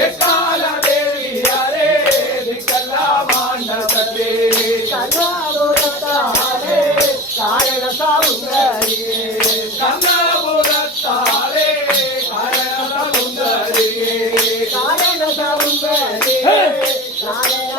எக்கால தேவியாரே திக்கெல்லாம் ஆண்டவரே கண்ணபுரத்தாரே காரண சௌந்தரியே கண்ணபுரத்தாரே காரண சௌந்தரியே காரண சௌந்தரியே காரண